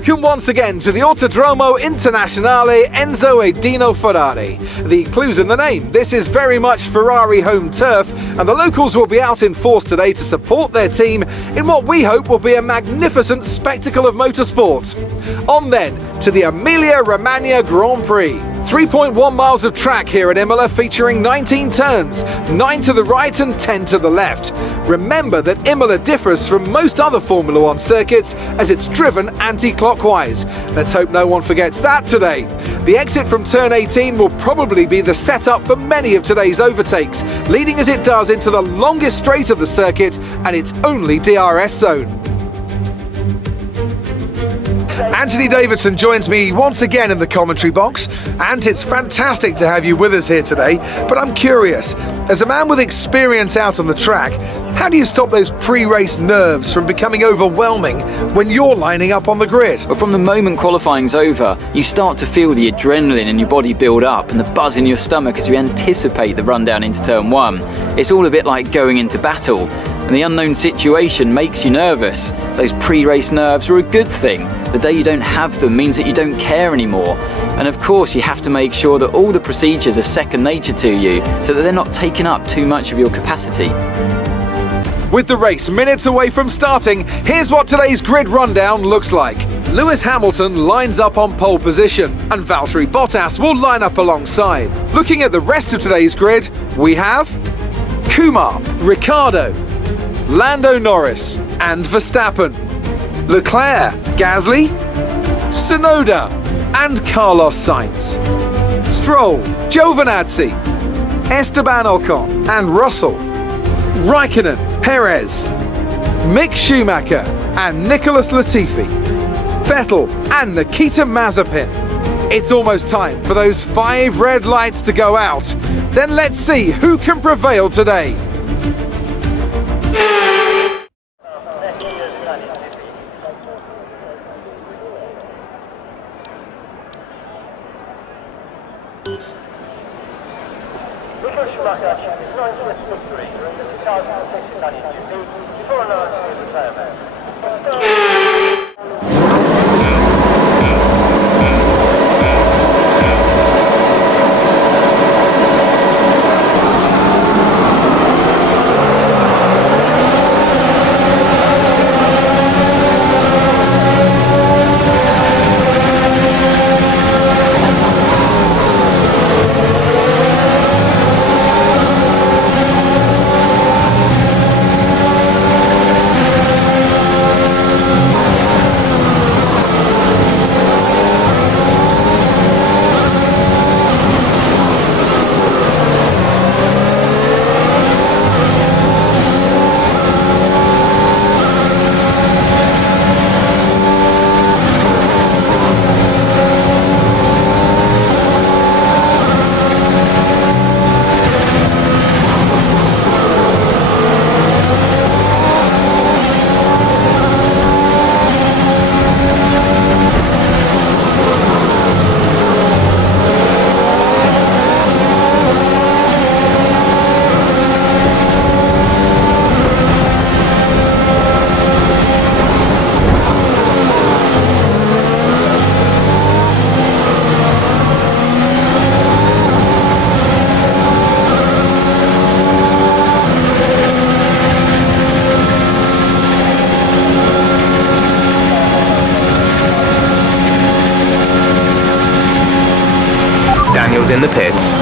Welcome once again to the Autodromo Internazionale Enzo e Dino Ferrari. The clue's in the name. This is very much Ferrari home turf, and the locals will be out in force today to support their team in what we hope will be a magnificent spectacle of motorsport. On then to the Emilia-Romagna Grand Prix. 3.1 miles of track here at Imola, featuring 19 turns, 9 to the right and 10 to the left. Remember that Imola differs from most other Formula One circuits as it's driven anti-clockwise. Let's hope no one forgets that today. The exit from turn 18 will probably be the setup for many of today's overtakes, leading as it does into the longest straight of the circuit and its only DRS zone. Anthony Davidson joins me once again in the commentary box, and it's fantastic to have you with us here today. But I'm curious, as a man with experience out on the track, how do you stop those pre-race nerves from becoming overwhelming when you're lining up on the grid? Well, from the moment qualifying's over, you start to feel the adrenaline in your body build up and the buzz in your stomach as you anticipate the run down into turn 1. It's all a bit like going into battle, and the unknown situation makes you nervous. Those pre-race nerves are a good thing. The day you don't have them means that you don't care anymore. And of course, you have to make sure that all the procedures are second nature to you so that they're not taking up too much of your capacity. With the race minutes away from starting, here's what today's grid rundown looks like. Lewis Hamilton lines up on pole position, and Valtteri Bottas will line up alongside. Looking at the rest of today's grid, we have Kumar, Ricciardo, Lando Norris and Verstappen, Leclerc, Gasly, Tsunoda and Carlos Sainz, Stroll, Giovinazzi, Esteban Ocon and Russell, Raikkonen, Perez, Mick Schumacher and Nicholas Latifi, Vettel and Nikita Mazepin. It's almost time for those 5 red lights to go out. Then let's see who can prevail today. In the pits.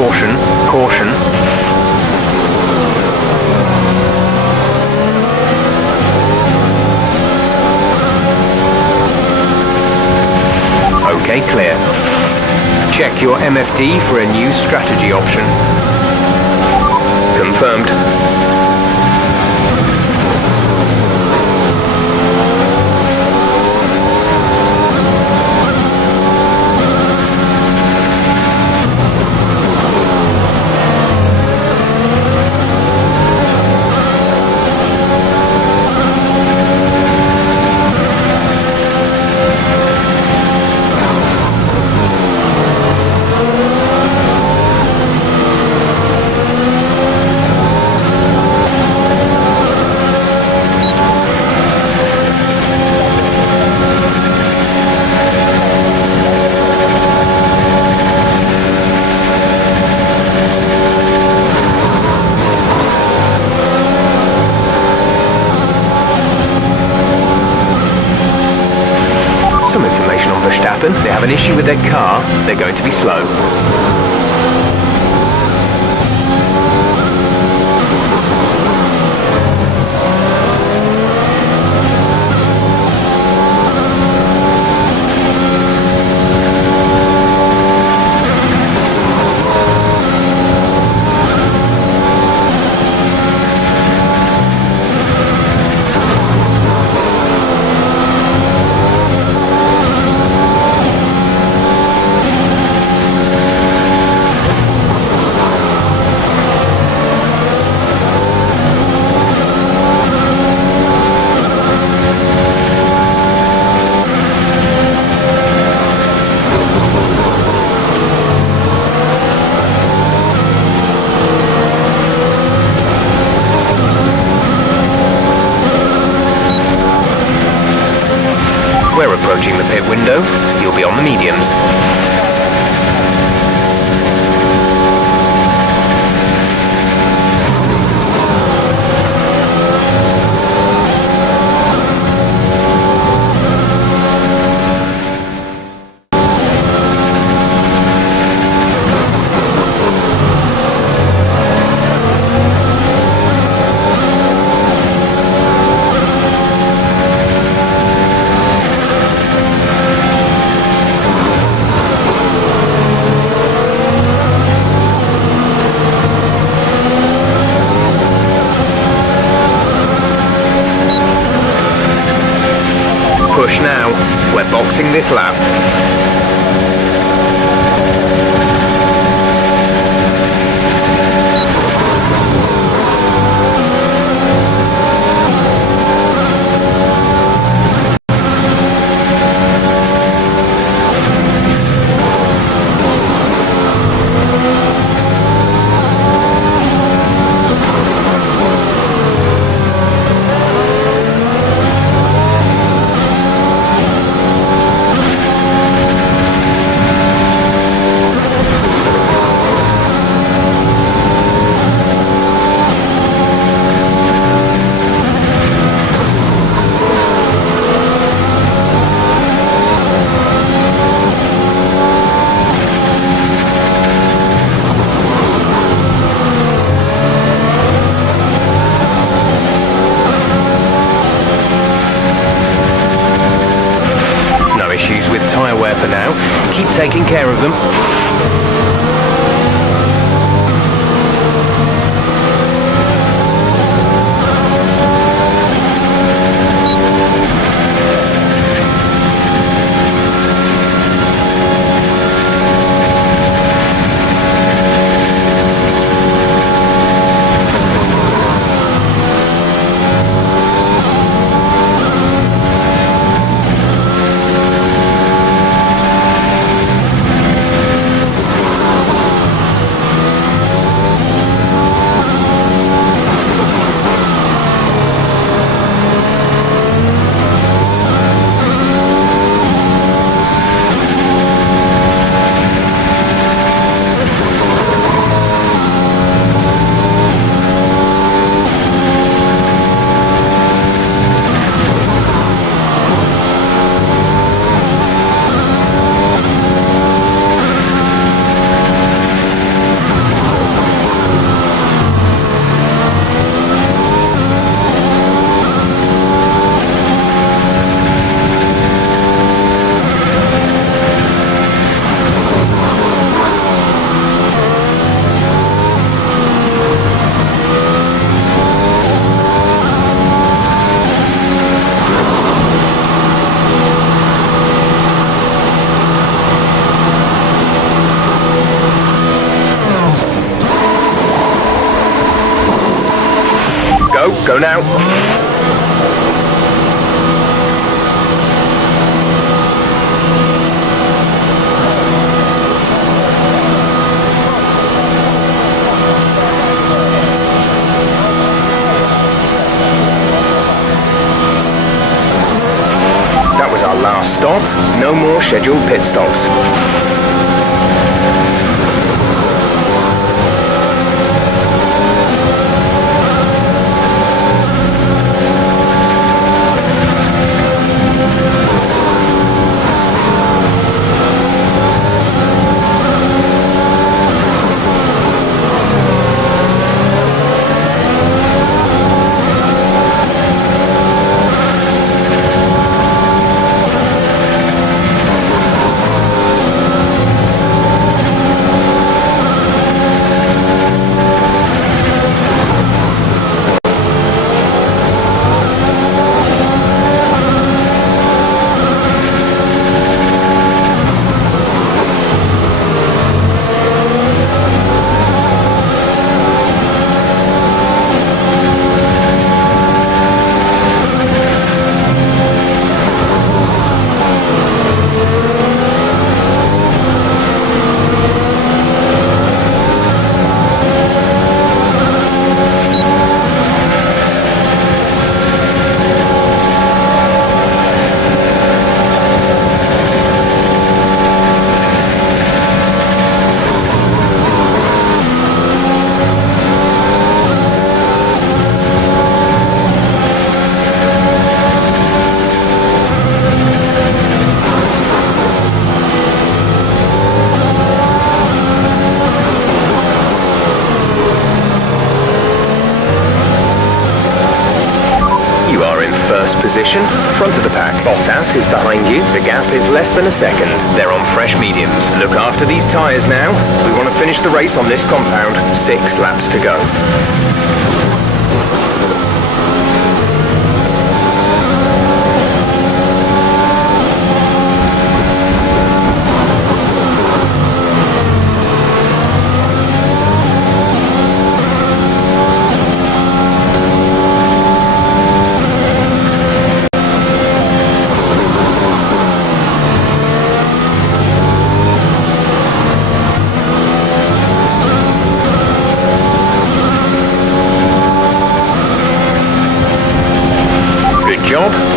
Caution, caution. Okay, clear. Check your MFD for a new strategy option. Confirmed. Some information on Verstappen. They have an issue with their car. They're going to be slow. We're approaching the pit window. You'll be on the mediums. Push now. We're boxing this lap. Tyre wear for now. Keep taking care of them. Go now. That was our last stop. No more scheduled pit stops. Position, front of the pack. Bottas is behind you. The gap is less than a second. They're on fresh mediums. Look after these tyres now. We want to finish the race on this compound. 6 laps to go.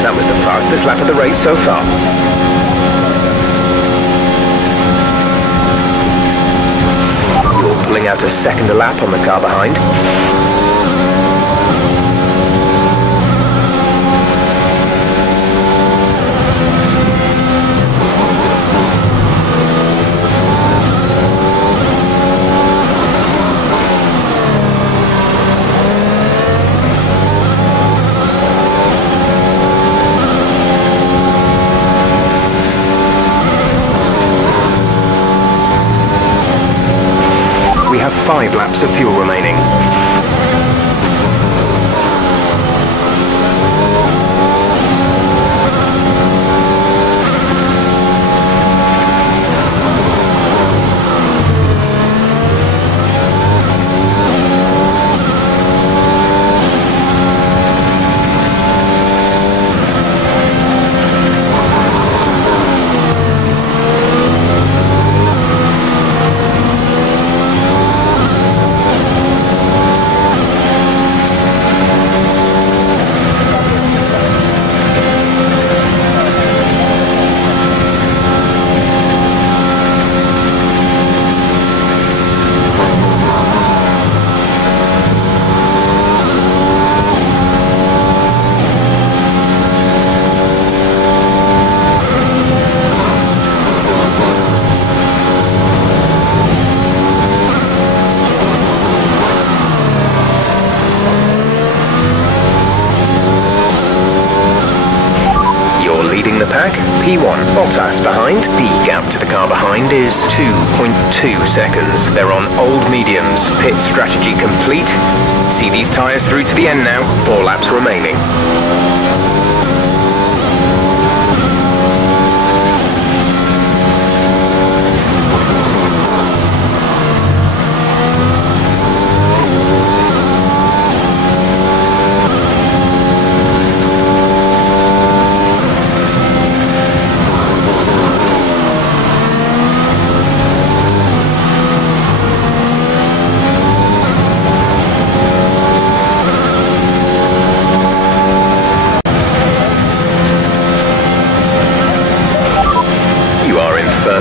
That was the fastest lap of the race so far. You're pulling out a second a lap on the car behind. We have 5 laps of fuel remaining. Pack, P1, Bottas behind. The gap to the car behind is 2.2 seconds. They're on old mediums. Pit strategy complete. See these tyres through to the end now. 4 laps remaining.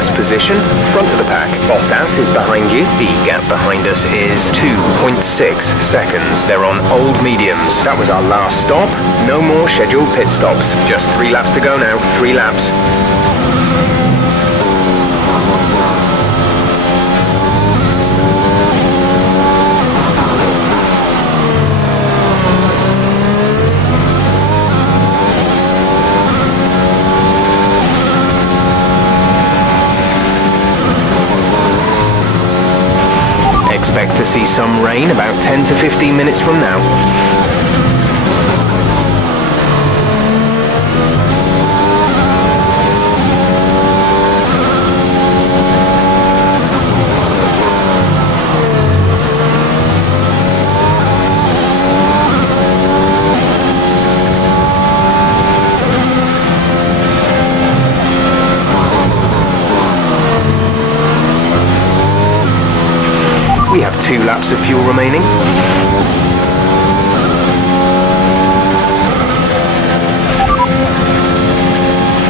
first position, front of the pack. Bottas is behind you. The gap behind us is 2.6 seconds. They're on old mediums. That was our last stop. No more scheduled pit stops. Just 3 laps to go now. 3 laps. Expect to see some rain about 10 to 15 minutes from now. We have 2 laps of fuel remaining.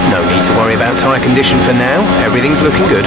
No need to worry about tyre condition for now. Everything's looking good.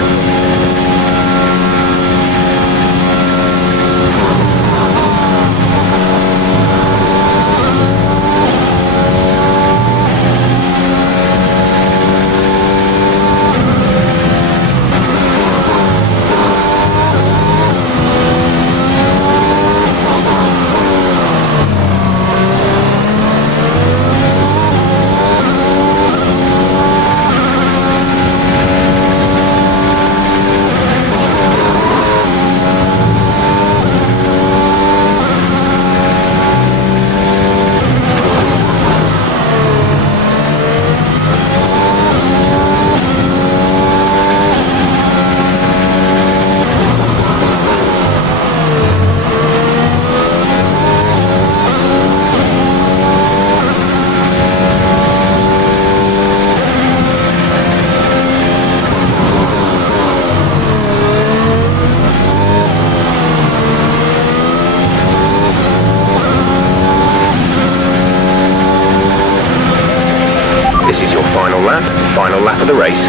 This is your final lap of the race.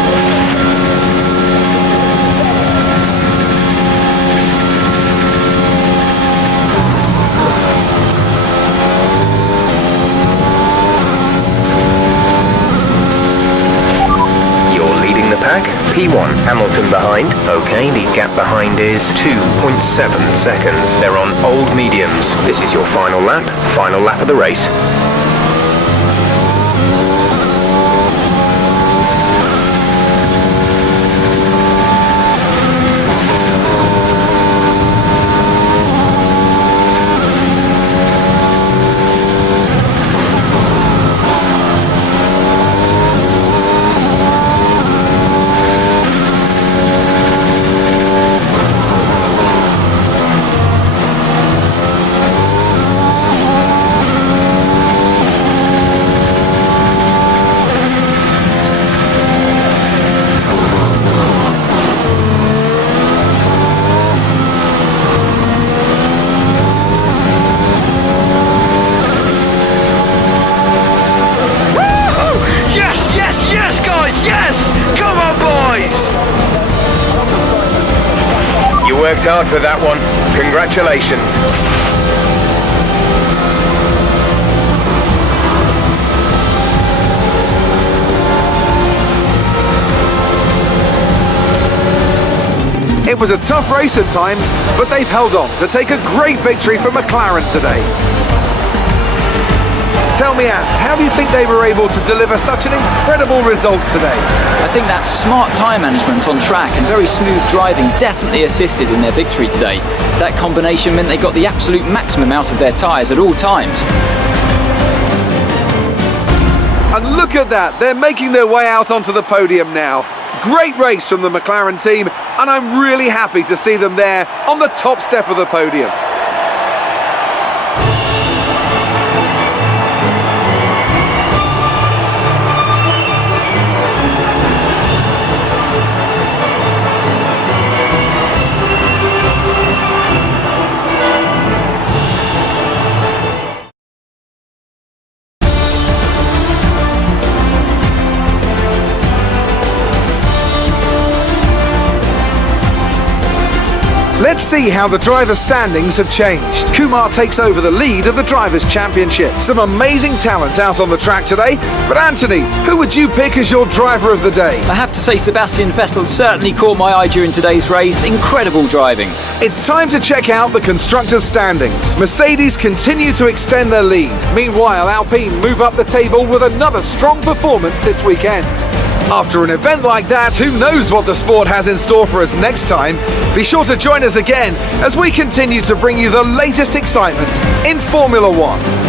You're leading the pack, P1, Hamilton behind. Okay, the gap behind is 2.7 seconds. They're on old mediums. This is your final lap of the race. Worked hard for that one. Congratulations. It was a tough race at times, but they've held on to take a great victory for McLaren today. Tell me, Ant, how do you think they were able to deliver such an incredible result today? I think that smart tyre management on track and very smooth driving definitely assisted in their victory today. That combination meant they got the absolute maximum out of their tyres at all times. And look at that, they're making their way out onto the podium now. Great race from the McLaren team, and I'm really happy to see them there on the top step of the podium. Let's see how the drivers' standings have changed. Kumar takes over the lead of the Drivers' Championship. Some amazing talent out on the track today, but Anthony, who would you pick as your driver of the day? I have to say Sebastian Vettel certainly caught my eye during today's race. Incredible driving. It's time to check out the constructors' standings. Mercedes continue to extend their lead. Meanwhile, Alpine move up the table with another strong performance this weekend. After an event like that, who knows what the sport has in store for us next time? Be sure to join us again as we continue to bring you the latest excitement in Formula One.